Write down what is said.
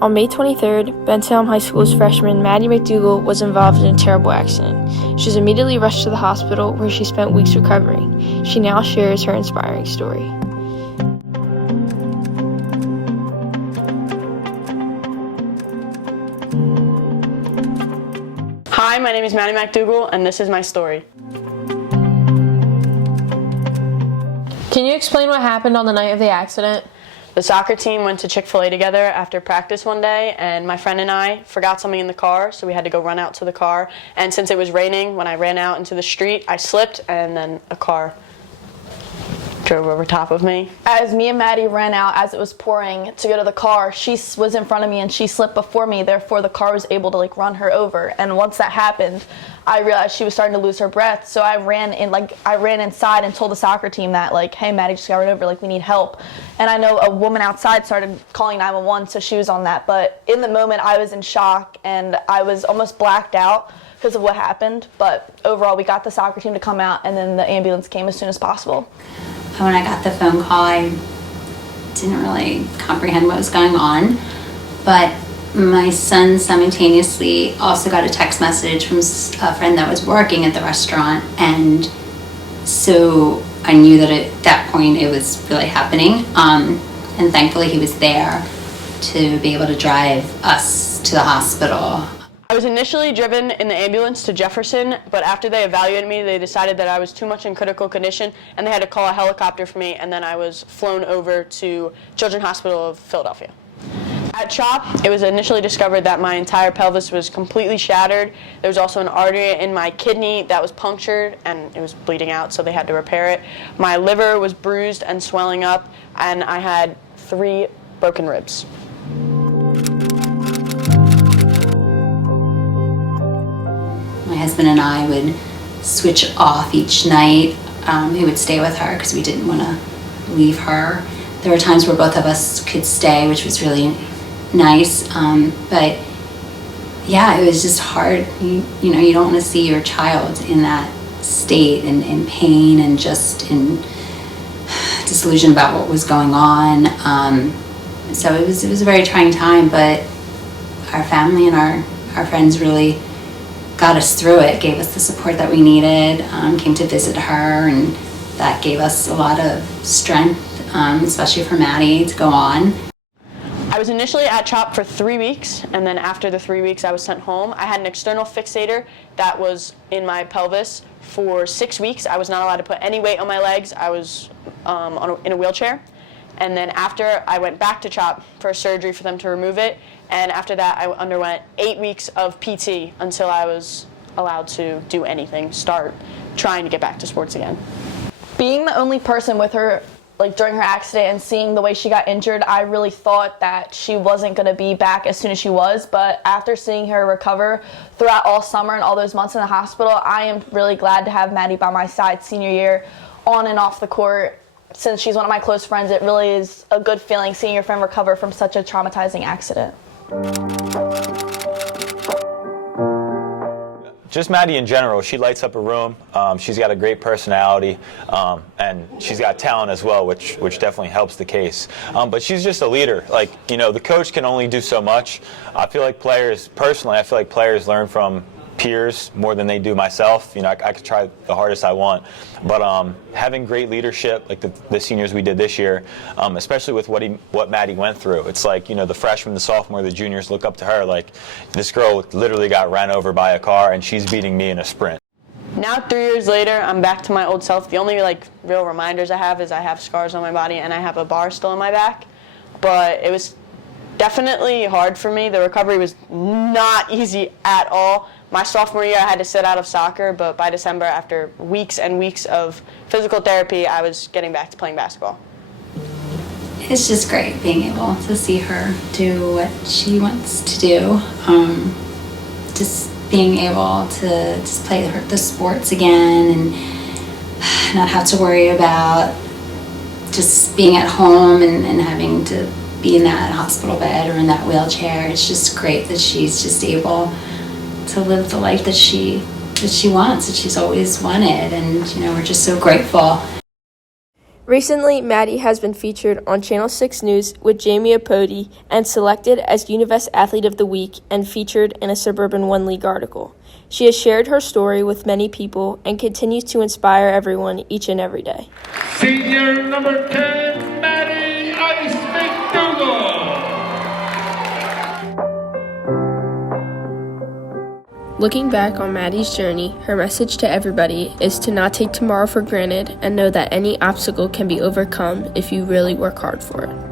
On May 23rd, Bensalem High School's freshman Maddie MacDougall was involved in a terrible accident. She was immediately rushed to the hospital where she spent weeks recovering. She now shares her inspiring story. Hi, my name is Maddie MacDougall, and this is my story. Can you explain what happened on the night of the accident? The soccer team went to Chick-fil-A together after practice one day, and my friend and I forgot something in the car, so we had to go run out to the car. And since it was raining, when I ran out into the street, I slipped, and then a car drove over top of me. As me and Maddie ran out as it was pouring to go to the car, she was in front of me and she slipped before me, therefore the car was able to run her over. And once that happened, I realized she was starting to lose her breath, so I ran inside and told the soccer team that hey, Maddie just got run over, we need help. And I know a woman outside started calling 911, so she was on that. But in the moment I was in shock and I was almost blacked out because of what happened. But overall we got the soccer team to come out and then the ambulance came as soon as possible. When I got the phone call, I didn't really comprehend what was going on, but my son simultaneously also got a text message from a friend that was working at the restaurant, and so I knew that at that point it was really happening, and thankfully he was there to be able to drive us to the hospital. I was initially driven in the ambulance to Jefferson, but after they evaluated me, they decided that I was too much in critical condition, and they had to call a helicopter for me, and then I was flown over to Children's Hospital of Philadelphia. At CHOP, it was initially discovered that my entire pelvis was completely shattered. There was also an artery in my kidney that was punctured, and it was bleeding out, so they had to repair it. My liver was bruised and swelling up, and I had 3 broken ribs. My husband and I would switch off each night. He would stay with her because we didn't want to leave her. There were times where both of us could stay, which was really nice. But yeah, it was just hard. You don't want to see your child in that state and in pain and just in disillusion about what was going on. So it was a very trying time, but our family and our friends really got us through it, gave us the support that we needed, came to visit her, and that gave us a lot of strength, especially for Maddie to go on. I was initially at CHOP for 3 weeks, and then after the 3 weeks I was sent home. I had an external fixator that was in my pelvis for 6 weeks. I was not allowed to put any weight on my legs. I was in a wheelchair. And then after, I went back to CHOP for a surgery for them to remove it. And after that, I underwent 8 weeks of PT until I was allowed to do anything, start trying to get back to sports again. Being the only person with her during her accident and seeing the way she got injured, I really thought that she wasn't going to be back as soon as she was. But after seeing her recover throughout all summer and all those months in the hospital, I am really glad to have Maddie by my side senior year, on and off the court. Since she's one of my close friends, it really is a good feeling seeing your friend recover from such a traumatizing accident. Just Maddie in general, she lights up a room. She's got a great personality, and she's got talent as well, which definitely helps the case. But she's just a leader. The coach can only do so much. I feel like players learn from peers more than they do myself. I could try the hardest I want, but having great leadership like the seniors we did this year, especially with what Maddie went through, it's the freshmen, the sophomore, the juniors look up to her. This girl literally got ran over by a car and she's beating me in a sprint. Now 3 years later, I'm back to my old self. The only real reminders I have is I have scars on my body and I have a bar still in my back, but it was definitely hard for me. The recovery was not easy at all. My sophomore year, I had to sit out of soccer, but by December, after weeks and weeks of physical therapy, I was getting back to playing basketball. It's just great being able to see her do what she wants to do. Just being able to just play the sports again and not have to worry about just being at home and having to be in that hospital bed or in that wheelchair. It's just great that she's just able to live the life that she wants, that she's always wanted, and we're just so grateful. Recently, Maddie has been featured on Channel 6 News with Jamie Apodi and selected as Univest Athlete of the Week and featured in a Suburban One League article. She has shared her story with many people and continues to inspire everyone each and every day. Senior number 10, Maddie MacDougall. Looking back on Maddie's journey, her message to everybody is to not take tomorrow for granted and know that any obstacle can be overcome if you really work hard for it.